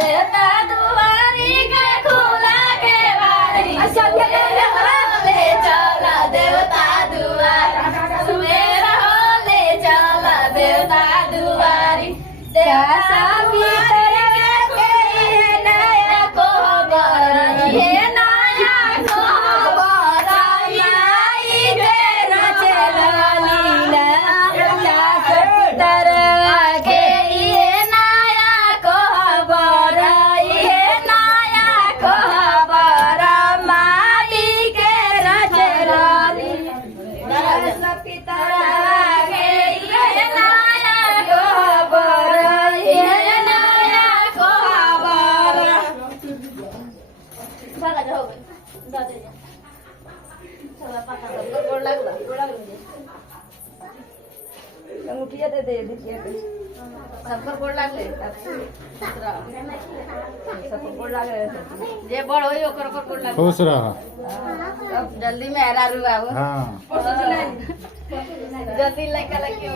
देवता दुआरी के खुला के बारी ले चला देवता दुआरी सुमेरा हो ले चला देवता दुआरी देवता दुआरी के ये नया कोबर ये नया कोबर आई तेरा चला लीला क्या सतर के ये नया कोबर ये नया कोबर माली के रचलाली दरस पितरा के ये नया कोबर ये नया कोबर भागा जाओ जा दे चला पाता गोड़ लागला अंगूठिया दे दे बिटिया के सबकर गोड़ लागले दूसरा सबको गोड़ लाग रहे थे जे बड़ होई ओकर गोड़ लागले खुश रह। अब जल्दी में हरा रुआ हो हाँ जल्दी लइका लइकी